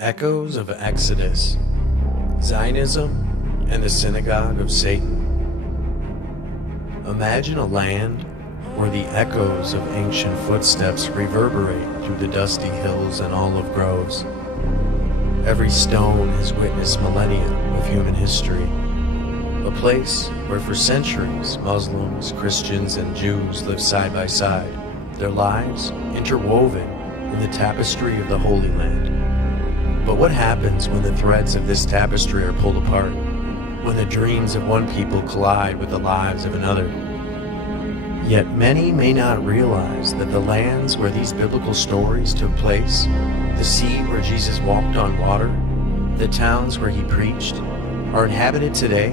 Echoes of Exodus, Zionism, and the Synagogue of Satan. Imagine a land where the echoes of ancient footsteps reverberate through the dusty hills and olive groves. Every stone has witnessed millennia of human history. A place where for centuries Muslims, Christians, and Jews lived side by side, their lives interwoven in the tapestry of the Holy Land. But what happens when the threads of this tapestry are pulled apart? When the dreams of one people collide with the lives of another? Yet many may not realize that the lands where these biblical stories took place, the sea where Jesus walked on water, the towns where he preached, are inhabited today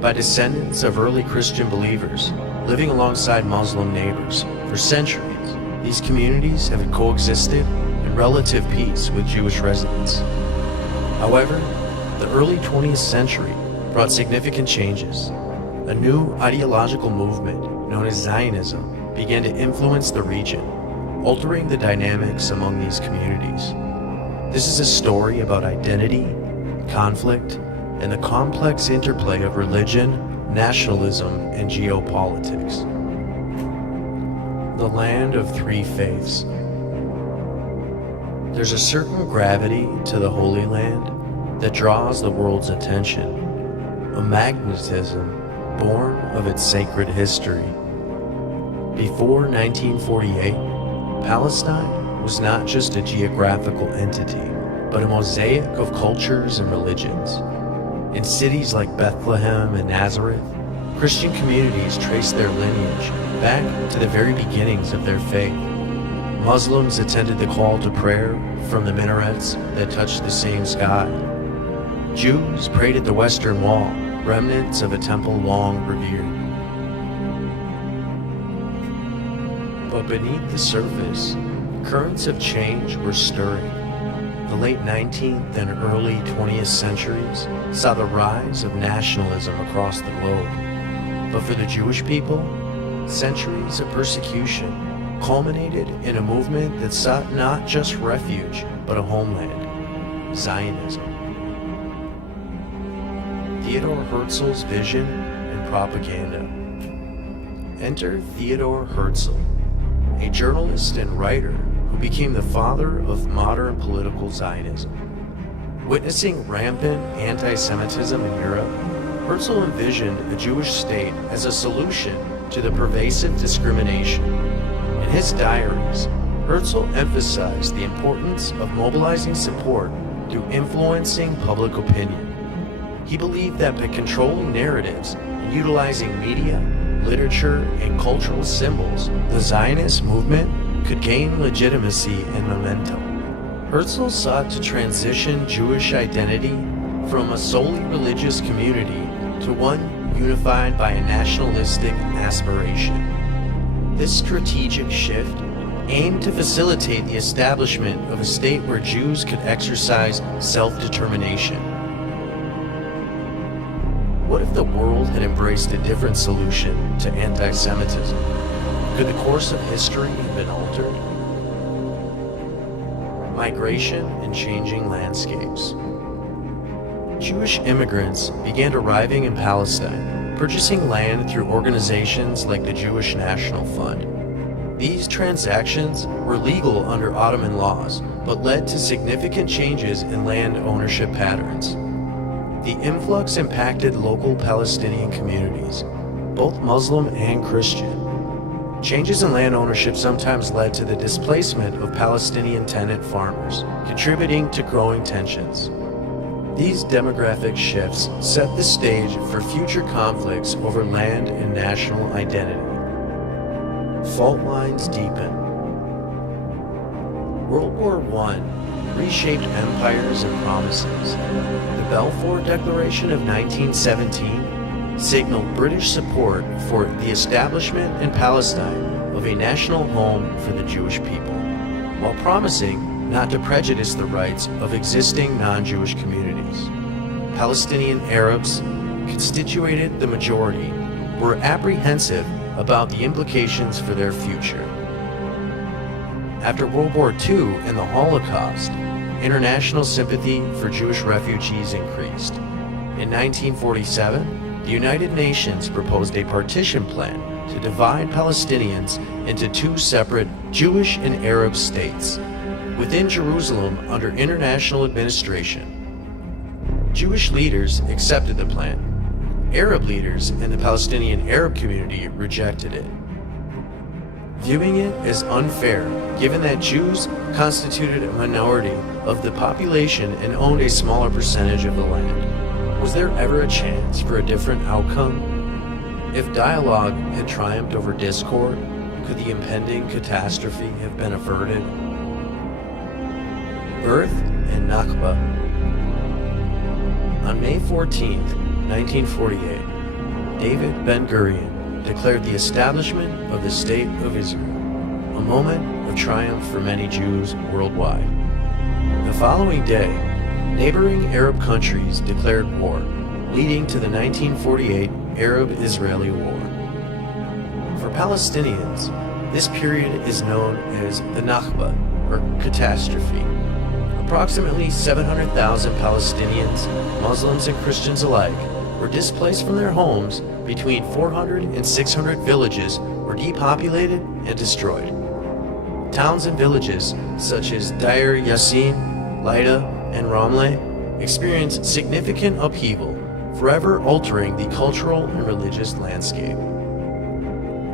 by descendants of early Christian believers living alongside Muslim neighbors. For centuries, these communities have coexisted in relative peace with Jewish residents. However, the early 20th century brought significant changes. A new ideological movement known as Zionism began to influence the region, altering the dynamics among these communities. This is a story about identity, conflict, and the complex interplay of religion, nationalism, and geopolitics. The land of three faiths. There's a certain gravity to the Holy Land that draws the world's attention, a magnetism born of its sacred history. Before 1948, Palestine was not just a geographical entity, but a mosaic of cultures and religions. In cities like Bethlehem and Nazareth, Christian communities trace their lineage back to the very beginnings of their faith. Muslims attended the call to prayer from the minarets that touched the same sky. Jews prayed at the Western Wall, remnants of a temple long revered. But beneath the surface, currents of change were stirring. The late 19th and early 20th centuries saw the rise of nationalism across the globe. But for the Jewish people, centuries of persecution culminated in a movement that sought not just refuge, but a homeland: Zionism. Theodore Herzl's vision and propaganda. Enter Theodore Herzl, a journalist and writer who became the father of modern political Zionism. Witnessing rampant anti-Semitism in Europe, Herzl envisioned a Jewish state as a solution to the pervasive discrimination. In his diaries, Herzl emphasized the importance of mobilizing support through influencing public opinion. He believed that by controlling narratives and utilizing media, literature, and cultural symbols, the Zionist movement could gain legitimacy and momentum. Herzl sought to transition Jewish identity from a solely religious community to one unified by a nationalistic aspiration. This strategic shift aimed to facilitate the establishment of a state where Jews could exercise self-determination. What if the world had embraced a different solution to anti-Semitism? Could the course of history have been altered? Migration and changing landscapes. Jewish immigrants began arriving in Palestine, purchasing land through organizations like the Jewish National Fund. These transactions were legal under Ottoman laws, but led to significant changes in land ownership patterns. The influx impacted local Palestinian communities, both Muslim and Christian. Changes in land ownership sometimes led to the displacement of Palestinian tenant farmers, contributing to growing tensions. These demographic shifts set the stage for future conflicts over land and national identity. Fault lines deepen. World War I reshaped empires and promises. The Balfour Declaration of 1917 signaled British support for the establishment in Palestine of a national home for the Jewish people, while promising not to prejudice the rights of existing non-Jewish communities. Palestinian Arabs, constituted the majority, were apprehensive about the implications for their future. After World War II and the Holocaust, international sympathy for Jewish refugees increased. In 1947, the United Nations proposed a partition plan to divide Palestinians into two separate Jewish and Arab states within Jerusalem under international administration. Jewish leaders accepted the plan. Arab leaders in the Palestinian Arab community rejected it, viewing it as unfair given that Jews constituted a minority of the population and owned a smaller percentage of the land. Was there ever a chance for a different outcome? If dialogue had triumphed over discord, could the impending catastrophe have been averted? Birth and Nakba. On May 14, 1948, David Ben-Gurion declared the establishment of the State of Israel, a moment of triumph for many Jews worldwide. The following day, neighboring Arab countries declared war, leading to the 1948 Arab-Israeli War. For Palestinians, this period is known as the Nakba, or catastrophe. Approximately 700,000 Palestinians, Muslims and Christians alike, were displaced from their homes. Between 400 and 600 villages were depopulated and destroyed. Towns and villages such as Deir Yassin, Lida, and Ramleh experienced significant upheaval, forever altering the cultural and religious landscape.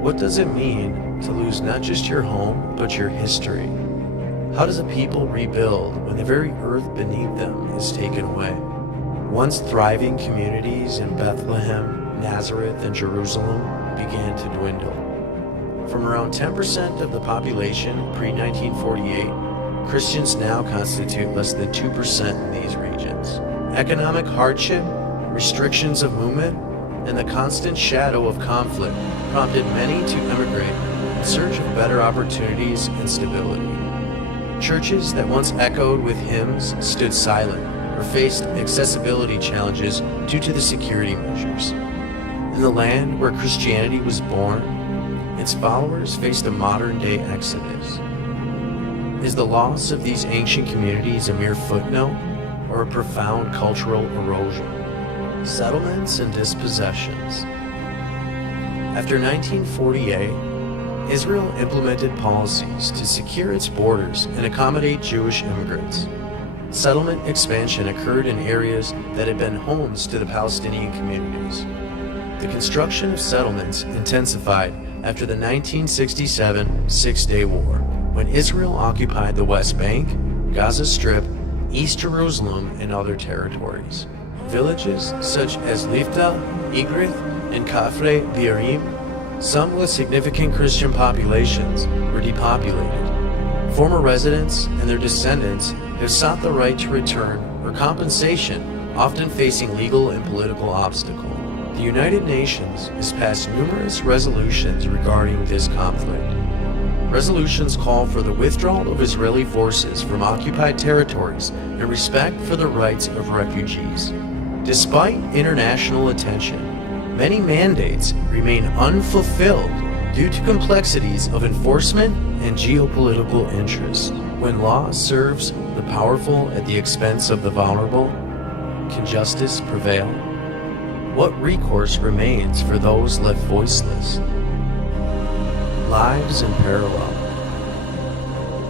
What does it mean to lose not just your home, but your history? How does a people rebuild when the very earth beneath them is taken away? Once thriving communities in Bethlehem, Nazareth, and Jerusalem began to dwindle. From around 10% of the population pre-1948, Christians now constitute less than 2% in these regions. Economic hardship, restrictions of movement, and the constant shadow of conflict prompted many to emigrate in search of better opportunities and stability. Churches that once echoed with hymns stood silent or faced accessibility challenges due to the security measures. In the land where Christianity was born, its followers faced a modern-day exodus. Is the loss of these ancient communities a mere footnote or a profound cultural erosion? Settlements and dispossessions. After 1948, Israel implemented policies to secure its borders and accommodate Jewish immigrants. Settlement expansion occurred in areas that had been homes to the Palestinian communities. The construction of settlements intensified after the 1967 Six-Day War, when Israel occupied the West Bank, Gaza Strip, East Jerusalem, and other territories. Villages such as Lifta, Igrith, and Kafre Biarim, some with significant Christian populations, were depopulated. Former residents and their descendants have sought the right to return or compensation, often facing legal and political obstacles. The United Nations has passed numerous resolutions regarding this conflict. Resolutions call for the withdrawal of Israeli forces from occupied territories and respect for the rights of refugees. Despite international attention, many mandates remain unfulfilled due to complexities of enforcement and geopolitical interests. When law serves the powerful at the expense of the vulnerable, can justice prevail? What recourse remains for those left voiceless? Lives in parallel.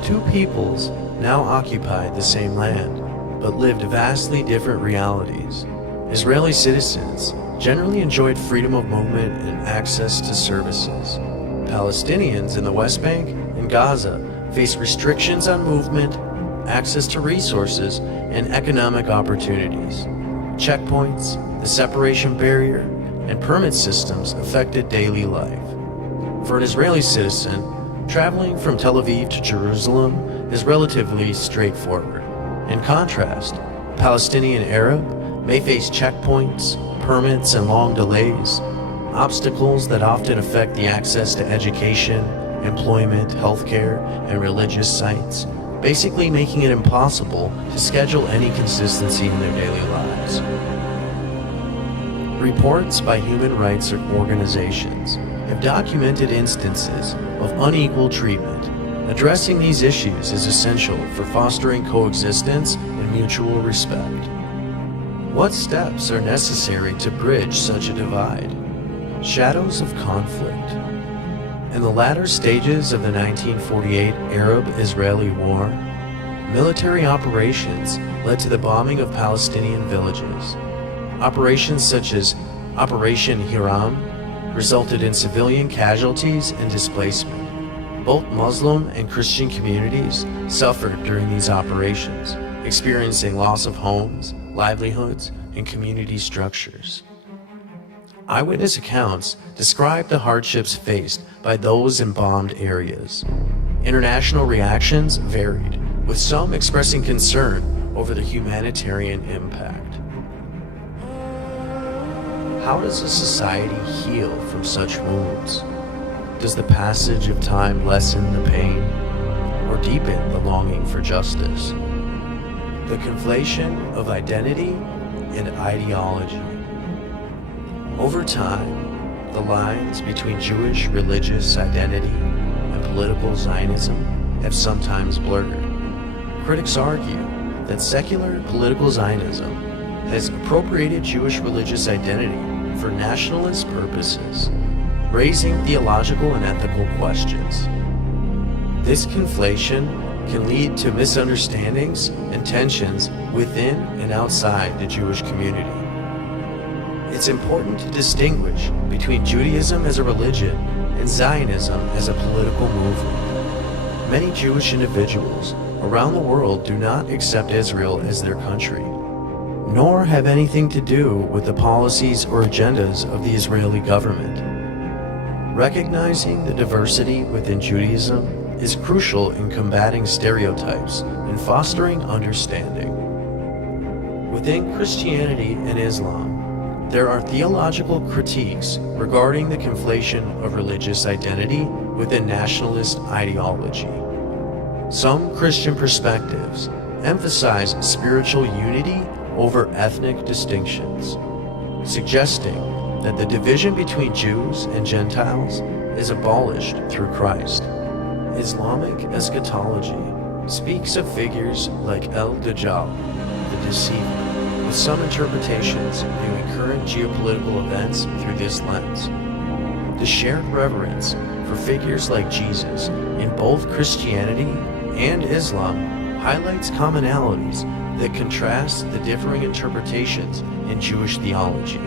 Two peoples now occupy the same land, but lived vastly different realities. Israeli citizens generally enjoyed freedom of movement and access to services. Palestinians in the West Bank and Gaza face restrictions on movement, access to resources, and economic opportunities. Checkpoints, the separation barrier, and permit systems affected daily life. For an Israeli citizen, traveling from Tel Aviv to Jerusalem is relatively straightforward. In contrast, a Palestinian Arab may face checkpoints, permits, and long delays, obstacles that often affect the access to education, employment, healthcare, and religious sites, basically making it impossible to schedule any consistency in their daily lives. Reports by human rights organizations have documented instances of unequal treatment Addressing these issues is essential for fostering coexistence and mutual respect. What steps are necessary to bridge such a divide? Shadows of conflict. In the latter stages of the 1948 Arab-Israeli War, military operations led to the bombing of Palestinian villages. Operations such as Operation Hiram resulted in civilian casualties and displacement. Both Muslim and Christian communities suffered during these operations, experiencing loss of homes, livelihoods, and community structures. Eyewitness accounts describe the hardships faced by those in bombed areas. International reactions varied, with some expressing concern over the humanitarian impact. How does a society heal from such wounds? Does the passage of time lessen the pain or deepen the longing for justice? The conflation of identity and ideology. Over time, the lines between Jewish religious identity and political Zionism have sometimes blurred. Critics argue that secular political Zionism has appropriated Jewish religious identity for nationalist purposes, raising theological and ethical questions. This conflation can lead to misunderstandings and tensions within and outside the Jewish community. It's important to distinguish between Judaism as a religion and Zionism as a political movement. Many Jewish individuals around the world do not accept Israel as their country, nor have anything to do with the policies or agendas of the Israeli government. Recognizing the diversity within Judaism is crucial in combating stereotypes and fostering understanding. Within Christianity and Islam, there are theological critiques regarding the conflation of religious identity within nationalist ideology. Some Christian perspectives emphasize spiritual unity over ethnic distinctions, suggesting that the division between Jews and Gentiles is abolished through Christ. Islamic eschatology speaks of figures like El-Dajjal, the deceiver, with some interpretations viewing current geopolitical events through this lens. The shared reverence for figures like Jesus in both Christianity and Islam highlights commonalities that contrast the differing interpretations in Jewish theology.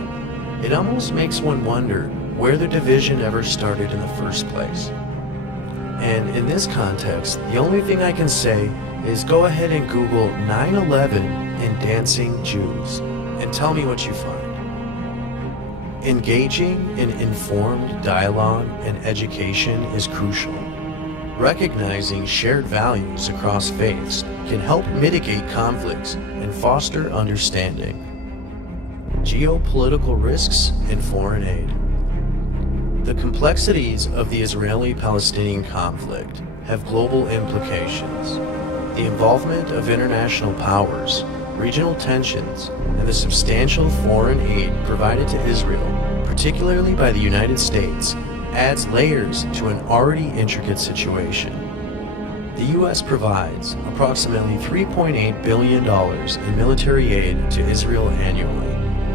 It almost makes one wonder where the division ever started in the first place. And in this context, the only thing I can say is go ahead and Google 9/11 and dancing Jews and tell me what you find. Engaging in informed dialogue and education is crucial. Recognizing shared values across faiths can help mitigate conflicts and foster understanding. Geopolitical risks in foreign aid. The complexities of the Israeli-Palestinian conflict have global implications. The involvement of international powers, regional tensions, and the substantial foreign aid provided to Israel, particularly by the United States, adds layers to an already intricate situation. The U.S. provides approximately $3.8 billion in military aid to Israel annually,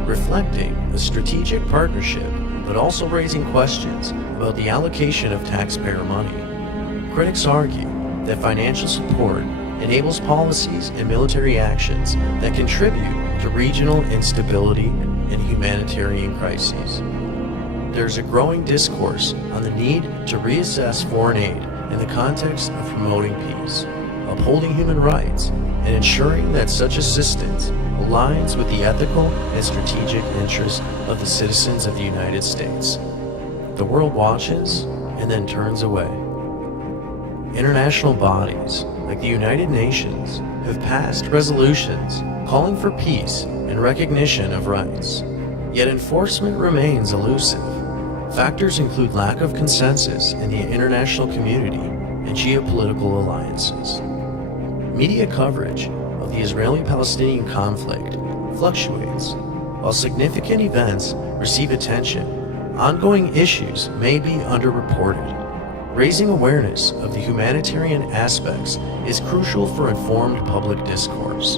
reflecting a strategic partnership, but also raising questions about the allocation of taxpayer money. Critics argue that financial support enables policies and military actions that contribute to regional instability and humanitarian crises. There's a growing discourse on the need to reassess foreign aid in the context of promoting peace, upholding human rights, and ensuring that such assistance aligns with the ethical and strategic interests of the citizens of the United States. The world watches and then turns away. International bodies, like the United Nations, have passed resolutions calling for peace and recognition of rights. Yet enforcement remains elusive. Factors include lack of consensus in the international community and geopolitical alliances. Media coverage of the Israeli-Palestinian conflict fluctuates. While significant events receive attention, ongoing issues may be underreported. Raising awareness of the humanitarian aspects is crucial for informed public discourse.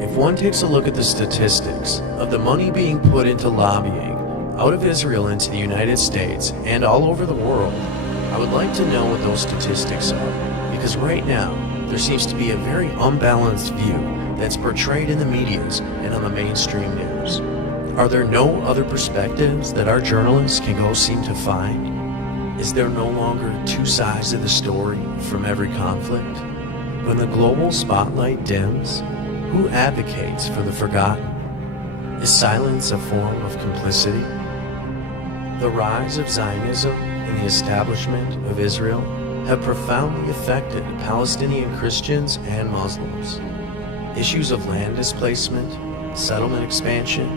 If one takes a look at the statistics of the money being put into lobbying out of Israel into the United States and all over the world, I would like to know what those statistics are, because right now there seems to be a very unbalanced view that's portrayed in the medias and on the mainstream news. Are there no other perspectives that our journalists can go seem to find? Is there no longer two sides of the story from every conflict? When the global spotlight dims, who advocates for the forgotten? Is silence a form of complicity? The rise of Zionism and the establishment of Israel have profoundly affected Palestinian Christians and Muslims. Issues of land displacement, settlement expansion,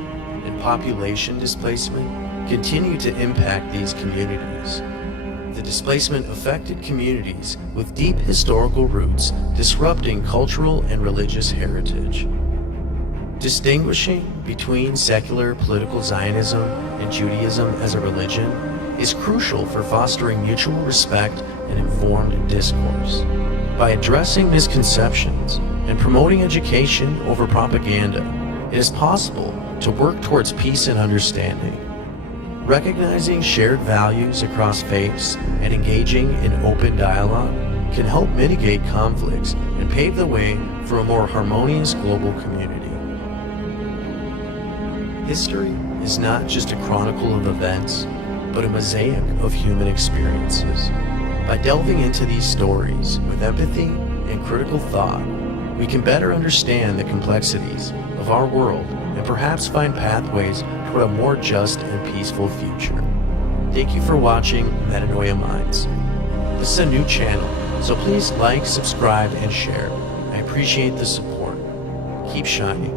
and population displacement continue to impact these communities. The displacement affected communities with deep historical roots, disrupting cultural and religious heritage. Distinguishing between secular political Zionism and Judaism as a religion is crucial for fostering mutual respect and informed discourse. By addressing misconceptions and promoting education over propaganda, it is possible to work towards peace and understanding. Recognizing shared values across faiths and engaging in open dialogue can help mitigate conflicts and pave the way for a more harmonious global community. History is not just a chronicle of events, but a mosaic of human experiences. By delving into these stories with empathy and critical thought, we can better understand the complexities of our world and perhaps find pathways toward a more just and peaceful future. Thank you for watching Metanoia Minds. This is a new channel, so please like, subscribe, and share. I appreciate the support. Keep shining.